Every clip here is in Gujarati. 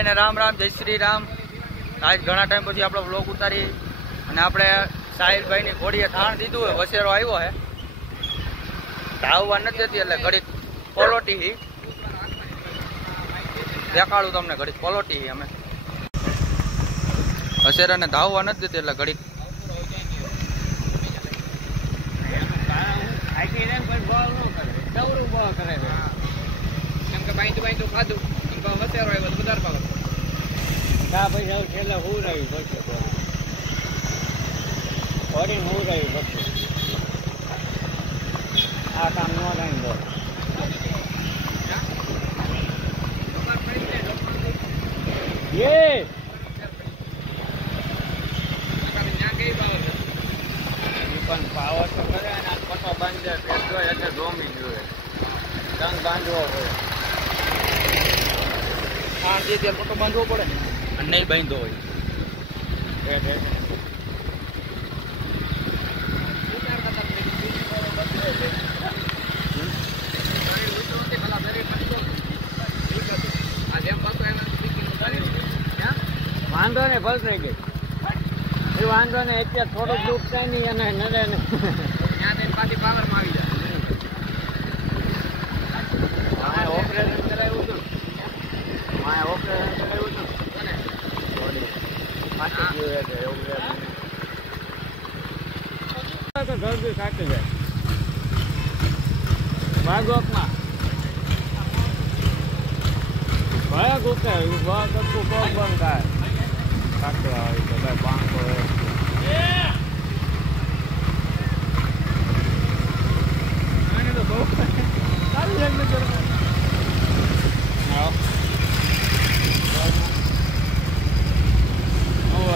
રામ રામ, જય શ્રી રામ। આજ ઘણા ટાઈમ પછી આપણો વ્લોગ ઉતારી અને આપણે સાહિલભાઈની ઘોડીએ થાણ દીધું હોય, વસેરો આવ્યો હે, ધાવવા નથી દેતી એટલે ઘડીક પલોટી દેખાડું તમને, ઘડીક પલોટી અમે વસેરાને ધાવવા નથી દેતી એટલે ઘડીક ખાધું વસેરો આવ્યો વધારે પાવર પૈસા છેલ્લે હું રહ્યું પડશે ફરી હું રહ્યું પડશે આ કામ ન થાય તો પણ પાવર તો કરે અને આ પટો બાંધે એટલે જોમી જોઈએ રંગ બાંધવો હોય ત્યાં પટો બાંધવો પડે અને નહીં બાંધવો હોય વાંધો ને બસ રહી ગઈ એ વાંધો ને અત્યારે થોડુંક દુઃખ થાય નહીં અને નડે ને ત્યાં પાછી પાવરમાં આવી જાય ઓપરેશન કરાવ્યું હતું ઓપરેશન કરાવ્યું હતું ઘરથી કાઢી જાય ભાગોકમાં ભયા ગુકે ઉભા કરતું પગ બંધ થાય કાઢવા હોય તો ભાઈ પાંખો તો બહુ સારું લાગે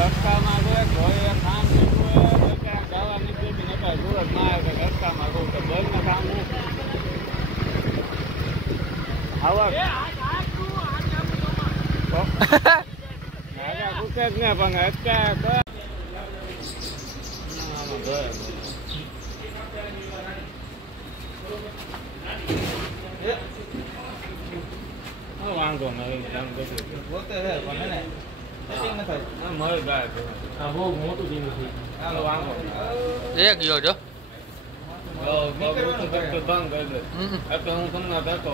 રસ્તામાં ગયો ઘોડે કામ નીકળ્યું ક્યાંક જવા નીકળી નતા સુરત ના આવે રસ્તામાં કહું તો બસમાં કામ હું આવા પૂછે જ ને પણ અત્યારે વાંધો નહીં પોતે છે પણ બહુ મોટું જીવું છે ગયો છો હું તમને કરતો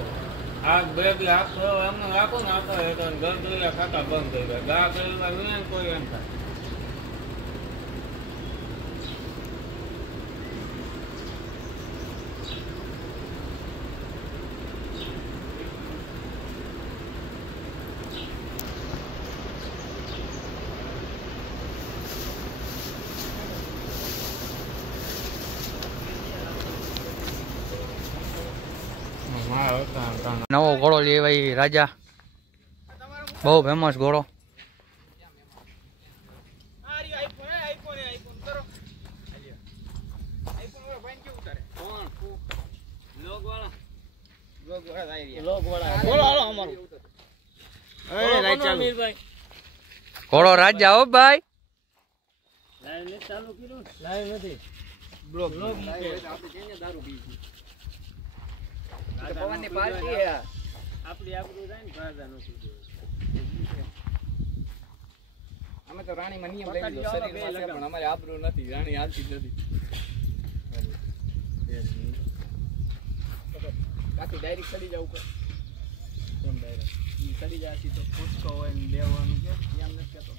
આ બે આપો એમને રાખો ને આપો ઘર ગયેલા ખાતા બંધ થઈ ગયા ગા ગયેલા વિના કોઈ એમ થાય નવો ઘોડો લેવાય રાજા, બહુ ફેમસ ઘોડો ઘોડો રાજા હો ભાઈ પવનની પાર્ટી હે આપણી આબરૂ જાય ને ગાજા નથી અમે તો રાણીમાં નિયમ લઈ લીધો શરીરમાં છે પણ અમારે આબરૂ નથી, રાણી હાલતી નથી કાકી ડાયરેક્ટ ચડી જાવ ઉપર કેમ ડાયરેક્ટ ચડી જાય તો પૂછકો હોય ને દેવાનું કે એમ નથી કહેતો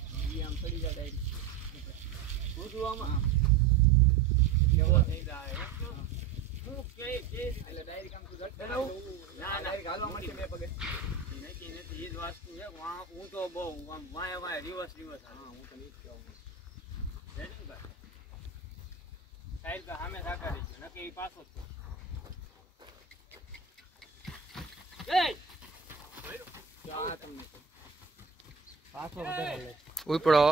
આમ ચડી જાય ડાયરેક્ટ પૂછવામાં કેવો થઈ જાય હું કે એટલે ડાયરેક્ટ આમ તું ના ડાયરેક્ટ હાલવા માટે બે પગે નથી એ જ વાસ્તુ છે હું તો બહુ આમ વાય વાય રિવર્સ હા હું તો નીચ કહું જયભાઈ સાહેબ તો સામે સાકારી છે નકે પાછો છે તમને પાછો વધારે ઉપડો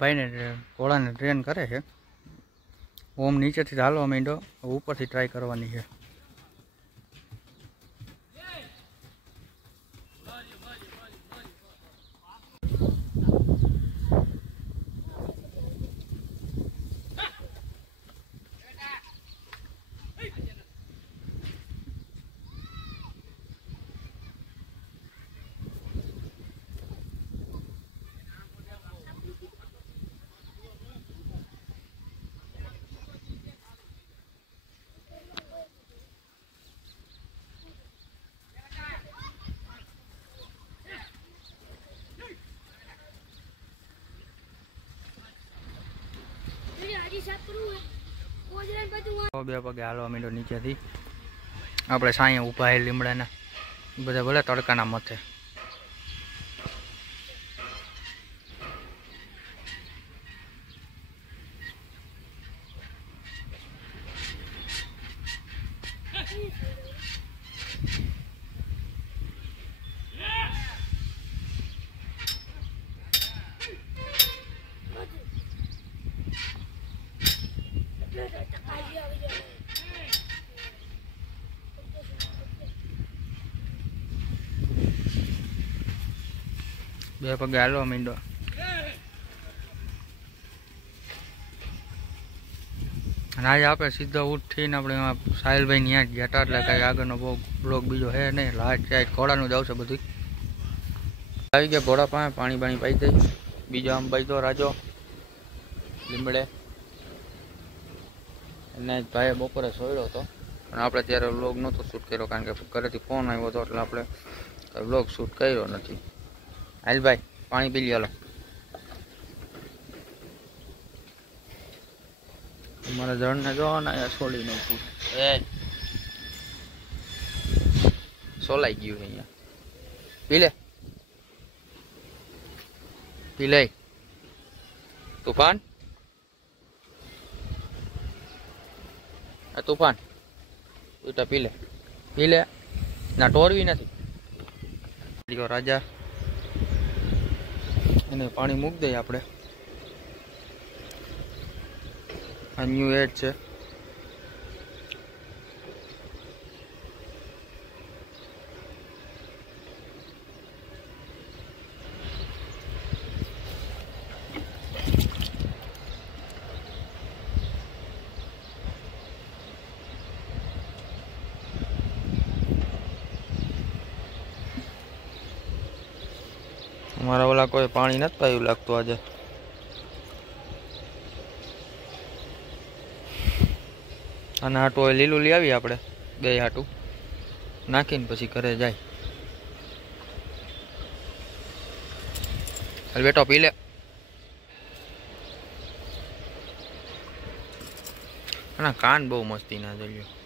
ભાઈ ને ઘોડાને ટ્રેન કરે છે, ઓમ નીચેથી હાલવા માંડ્યો, ઉપરથી ટ્રાય કરવાની છે। બે પગે હાલવા માંડ્યો નીચેથી. આપણે સાંયે ઊભા હે લીમડાના બધા ભલે તડકાના મથે. બે પગે હાલવા માંડ્યો. અને આજે આપણે સીધા ઉઠીને આપણે સાહિલભાઈ ત્યાં જ ગયા હતા, એટલે કાંઈ આગળનો બ્લોગ બીજો હે નહીં. લાઈટ સાઈડ ઘોડાનું જ આવશે બધું. આવી ગયા ઘોડા પાસે, પાણી પાણી પાઈ દઈ. બીજો આમ બાઈ તો રાજો લીમડે એને ભાઈએ બપોરે સોયડો હતો, પણ આપણે ત્યારે વ્લોગ નહોતો શૂટ કર્યો, કારણ કે ઘરેથી ફોન આવ્યો હતો, એટલે આપણે વ્લોગ શૂટ કર્યો નથી. હાલ ભાઈ પાણી પી લ્યો. અમારા જળને જો ને અહીંયા છોડી નાખ્યું. સોલાઈ ગયું અહીંયા. પી લે પી લે. તુફાન તુફાન તું પી લે ના ટોરવી નથી. રાજા એને પાણી મૂકી દઈએ આપણે. આ ન્યૂ એડ છે. અમારા ઓલા કોઈ પાણી નથી પાયું લાગતું આજે. અને હાટું લીલું લઈ આવીએ આપણે બે હાટું નાખીને પછી ઘરે જાય. હાલ બેટો પી લે. અને કાન બહુ મસ્તી ના જોયું.